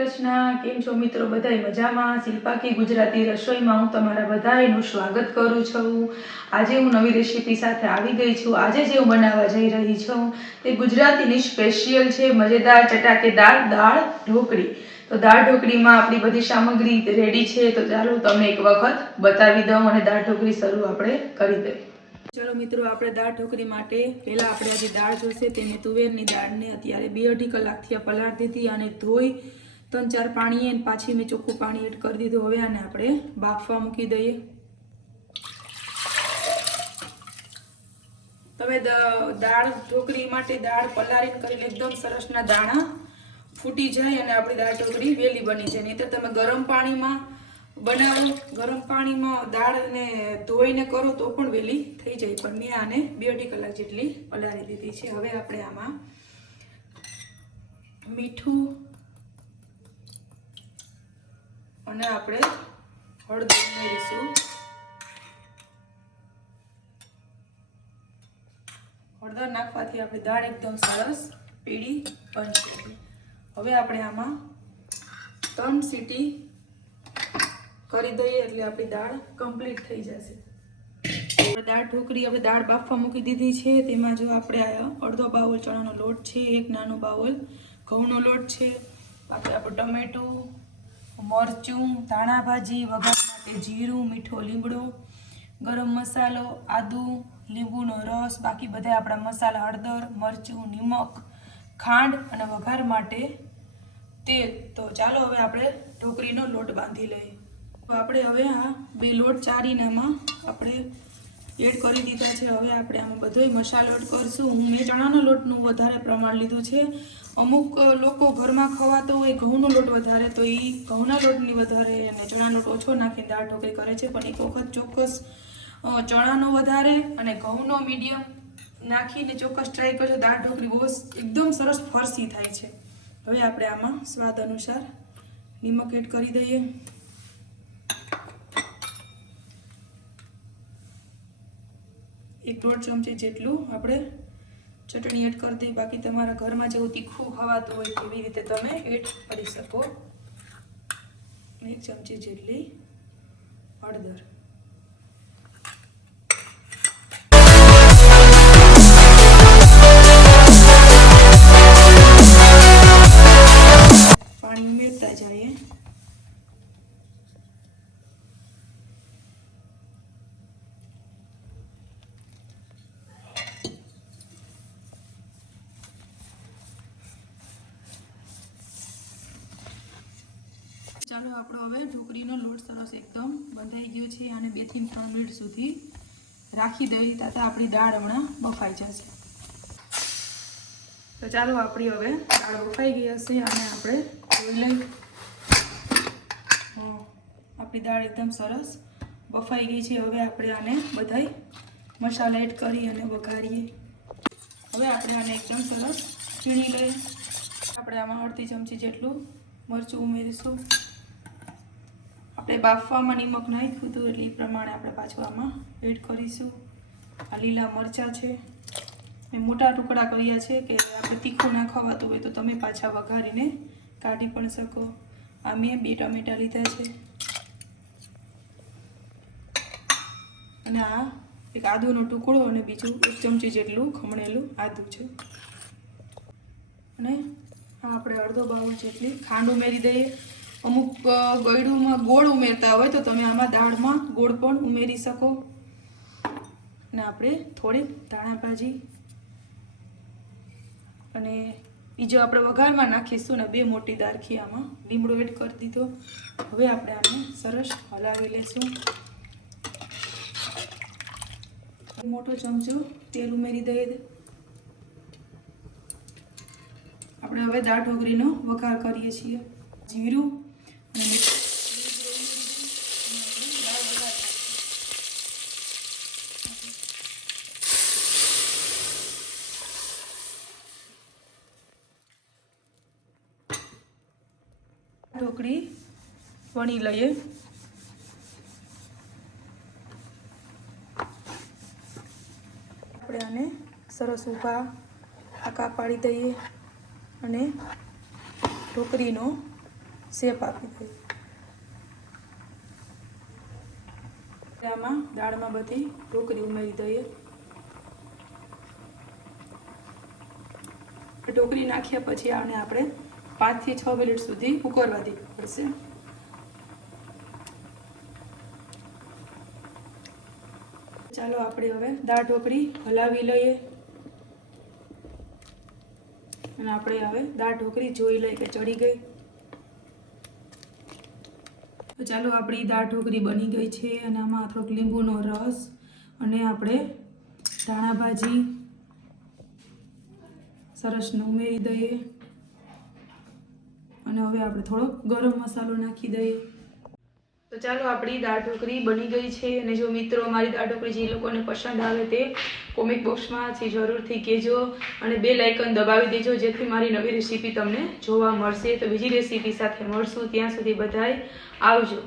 કૃષ્ણ. કેમ છો મિત્રો? બધાય મજામાં? શિલ્પા કી ગુજરાતી રસોઈમાં હું તમારા બધાયનું સ્વાગત કરું છું. આજે હું નવી રેસીપી સાથે આવી ગઈ છું. આજે જે હું બનાવવા જઈ રહી છું તે ગુજરાતીની સ્પેશિયલ છે, મજેદાર ચટાકેદાર દાળ ઢોકળી. તો દાળ ઢોકળીમાં આપણી બધી સામગ્રી રેડી છે, તો ચાલો તમને એક વખત બતાવી દઉં અને દાળ ઢોકળી શરૂ આપણે કરી દઈએ. ચલો મિત્રો, આપણે દાળ ઢોકળી માટે પહેલાં આપણે આજે દાળ જોશે. તેને તુવેરની દાળને અત્યારે 2-2.5 કલાકથી પલાળી દીધી અને ધોઈ 3-4 પાણીએ પાછી મેં ચોખ્ખું પાણી એડ કરી દીધું. હવે આને આપણે બાફવા મૂકી દઈએ. તમે દાળ ઢોકળી માટે દાળ પલાળીને કરીને એકદમ સરસના દાણા ફૂટી જાય અને આપણી દાળ ઢોકળી વહેલી બની જાય. નહીં તો તમે ગરમ પાણીમાં બનાવો, ગરમ પાણીમાં દાળને ધોઈને કરો તો પણ વહેલી થઈ જાય, પણ મેં આને 2-2.5 કલાક જેટલી પલાળી દીધી છે. હવે આપણે આમાં મીઠું અને આપણે હળદર ઉમેરીશું. હળદર નાખવાથી આપણી દાળ એકદમ સરસ પીળી બનશે. હવે આપણે આમાં 3 સીટી કરી દઈએ એટલે આપણી દાળ કમ્પ્લીટ થઈ જશે. દાળ ઢોકળી આપણે દાળ બાફવા મૂકી દીધી છે. તેમાં જો આપણે અડધો બાઉલ ચણાનો લોટ છે, 1 નાનું બાઉલ ઘઉંનો લોટ છે, બાકી આપણે ટમેટું, મરચું, ધાણા ભાજી, વઘાર માટે જીરું, મીઠો લીમડો, ગરમ મસાલો, આદુ, લીંબુનો રસ, બાકી બધા આપણા મસાલા હળદર, મરચું, નિમક, ખાંડ અને વઘાર માટે તેલ. તો ચાલો હવે આપણે ઢોકળીનો લોટ બાંધી લઈએ. તો આપણે હવે આ 2 લોટ ચારીને આમાં આપણે એડ કરી દીધા છે. હવે આપણે આમાં બધોય મસાલો એડ કરીશું. મેં ચણાના લોટનું વધારે પ્રમાણ લીધું છે. અમુક લોકો ઘરમાં ખવાતો હોય ઘઉંનો લોટ વધારે, તો એ ઘઉંના લોટની વધારે અને ચણાનો લોટ ઓછો નાખીને દાળ ઢોકળી કરે છે. પણ એક વખત ચોક્કસ ચણાનો વધારે અને ઘઉંનો મીડિયમ નાખીને ચોક્કસ ટ્રાય કરજો. દાળ ઢોકળી બહુ એકદમ સરસ ફરસી થાય છે. હવે આપણે આમાં સ્વાદ અનુસાર નિમક એડ કરી દઈએ. એક 1.5 ચમચી જેટલું આપણે ચટણી એડ કરી દઈએ. બાકી તમારા ઘરમાં જેવું તીખું ખવાતું હોય તેવી રીતે તમે એડ કરી શકો. 1 ચમચી જેટલી હળદર. પાણી ઉમેરતા જઈએ. ચાલો આપણો હવે ઢોકળીનો લોટ સરસ એકદમ બંધાઈ ગયો છે. આને 2 થી 3 મિનિટ સુધી રાખી દઈએ, તાતા આપણી દાળ હમણાં બફાઈ જશે. તો ચાલો આપણી હવે દાળ બફાઈ ગઈ હશે અને આપણે જોઈ લઈએ. આપણી દાળ એકદમ સરસ બફાઈ ગઈ છે. હવે આપણે આને બધાય મસાલા એડ કરી અને વઘારીએ. હવે આપણે આને એકદમ સરસ ચીણી લઈએ. આપણે આમાં 1/2 ચમચી જેટલું મરચું ઉમેરીશું. આપણે બાફવામાં નિમક નાખ્યું હતું એટલે એ પ્રમાણે આપણે પાછું આમાં એડ કરીશું. આ લીલા મરચાં છે, મેં મોટા ટુકડા કર્યા છે કે આપણે તીખું ના ખવાતું હોય તો તમે પાછા વઘારીને કાઢી પણ શકો. આ મેં 2 ટમેટા લીધા છે અને આ એક આદુનો ટુકડો અને બીજું 1 ચમચી જેટલું ખમણેલું આદું છે. અને આ આપણે અડધો બાઉલ જેટલી ખાંડ ઉમેરી દઈએ. અમુક ગળ્યુંમાં ગોળ ઉમેરતા હોય તો તમે આમાં દાળમાં ગોળ પણ ઉમેરી શકો. અને આપણે થોડીક ધાણા ભાજી અને બીજો આપણે વઘારમાં નાખીશું ને 2 મોટી દારખી આમાં લીમડો એડ કરી દીધો. હવે આપણે આને સરસ હલાવી લઈશું. મોટો ચમચો તેલ ઉમેરી દઈએ. આપણે હવે દાળ ઢોકળીનો વઘાર કરીએ છીએ. જીરું અને ઢોકળી વણી લઈએ. આપણે આને સરસ ઊભા આકા પાડી દઈએ અને ઢોકળીનો શેપ આપી દઈએ. આમાં દાળમાં બધી ઢોકળી ઉમેરી દઈએ. ઢોકળી નાખ્યા પછી આને આપણે 5 થી 6 મિનિટ સુધી ઉકળવા દેવી પડશે. ચાલો આપણે હવે દાળ ઢોકળી હલાવી લઈએ અને આપણે હવે દાળ ઢોકળી જોઈ લઈએ કે ચડી ગઈ. તો ચાલો આપણી દાળ ઢોકળી બની ગઈ છે અને આમાં થોડોક લીંબુનો રસ અને આપણે ધાણા ભાજી સરસને ઉમેરી દઈએ અને હવે આપણે થોડોક ગરમ મસાલો નાખી દઈએ. તો ચાલો આપણી દાળ ઢોકળી બની ગઈ છે અને જો મિત્રો મારી દાળ ઢોકળી જે લોકોને પસંદ આવે તે કોમેન્ટ બોક્સમાંથી જરૂરથી કહેજો અને બેલ આઇકન દબાવી દેજો જેથી મારી નવી રેસીપી તમને જોવા મળશે. તો બીજી રેસીપી સાથે મળશું, ત્યાં સુધી બધાય આવજો.